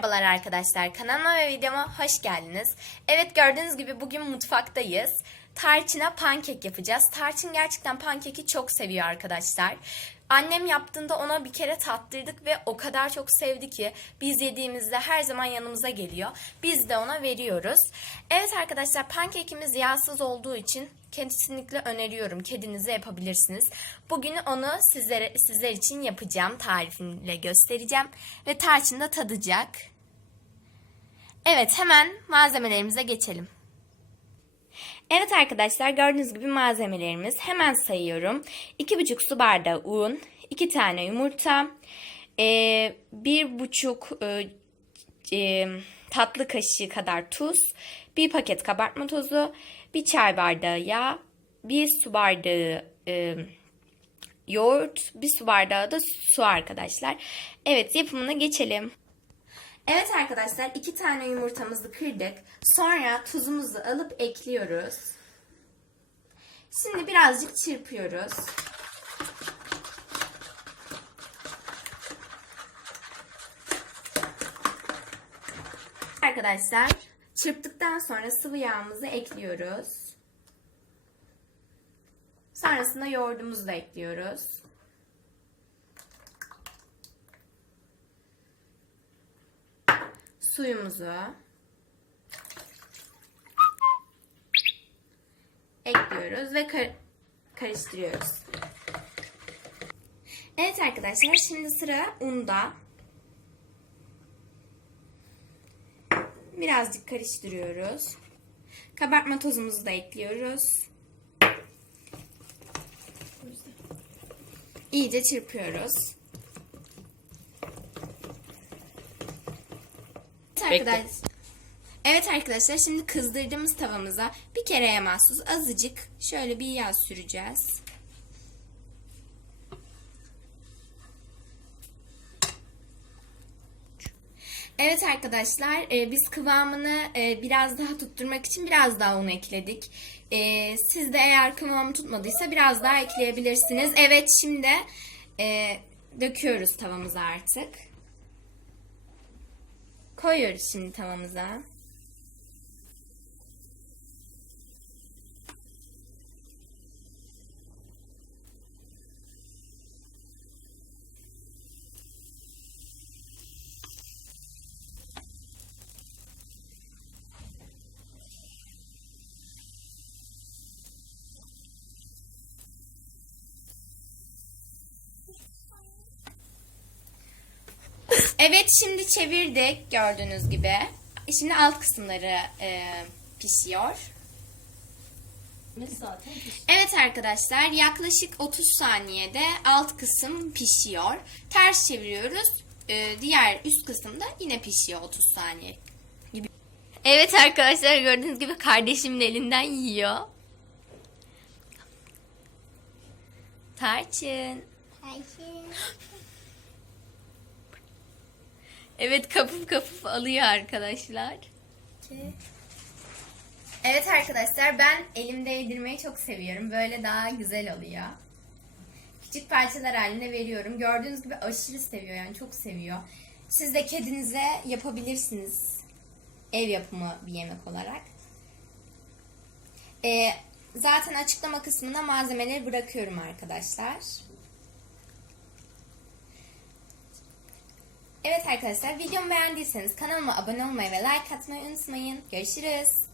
merhabalar arkadaşlar. Kanalıma ve videoma hoş geldiniz. Evet gördüğünüz gibi bugün mutfaktayız. Tarçın'a pankek yapacağız. Tarçın gerçekten pankeki çok seviyor arkadaşlar. Annem yaptığında ona bir kere tattırdık ve o kadar çok sevdi ki biz yediğimizde her zaman yanımıza geliyor. Biz de ona veriyoruz. Evet arkadaşlar pankekimiz yağsız olduğu için kesinlikle öneriyorum. Kedinize yapabilirsiniz. Bugün onu sizlere sizler için yapacağım. Tarifiyle göstereceğim ve Tarçın da tadacak. Evet hemen malzemelerimize geçelim. Evet arkadaşlar gördüğünüz gibi malzemelerimiz hemen sayıyorum. 2,5 su bardağı un, 2 tane yumurta, 1,5 e, tatlı kaşığı kadar tuz, 1 paket kabartma tozu, 1 çay bardağı yağ, 1 su bardağı e, yoğurt, 1 su bardağı da su arkadaşlar. Evet yapımına geçelim. Evet arkadaşlar iki tane yumurtamızı kırdık. Sonra tuzumuzu alıp ekliyoruz. Şimdi birazcık çırpıyoruz. Arkadaşlar çırptıktan sonra sıvı yağımızı ekliyoruz. Sonrasında yoğurdumuzu da ekliyoruz. Suyumuzu ekliyoruz ve kar- karıştırıyoruz. Evet arkadaşlar şimdi sıra unda. Birazcık karıştırıyoruz. Kabartma tozumuzu da ekliyoruz. İyice çırpıyoruz. Arkadaşlar. Evet arkadaşlar şimdi kızdırdığımız tavamıza bir kereye mahsus azıcık şöyle bir yağ süreceğiz. Evet arkadaşlar e, biz kıvamını e, biraz daha tutturmak için biraz daha un ekledik. E, siz de eğer kıvamı tutmadıysa biraz daha ekleyebilirsiniz. Evet şimdi e, döküyoruz tavamıza artık. Koyuyoruz şimdi tavamıza. Evet şimdi çevirdik gördüğünüz gibi. Şimdi alt kısımları e, pişiyor. Evet arkadaşlar yaklaşık 30 saniyede alt kısım pişiyor. Ters çeviriyoruz. E, diğer üst kısımda yine pişiyor 30 saniye gibi. Evet arkadaşlar gördüğünüz gibi kardeşimin elinden yiyor. Tarçın. Evet kapıp kapıp alıyor arkadaşlar. Evet arkadaşlar ben elimde yedirmeyi çok seviyorum. Böyle daha güzel oluyor. Küçük parçalar halinde veriyorum. Gördüğünüz gibi aşırı seviyor yani çok seviyor. Siz de kedinize yapabilirsiniz. Ev yapımı bir yemek olarak. Ee, zaten açıklama kısmına malzemeleri bırakıyorum arkadaşlar. Evet arkadaşlar videomu beğendiyseniz kanalıma abone olmayı ve like atmayı unutmayın. Görüşürüz.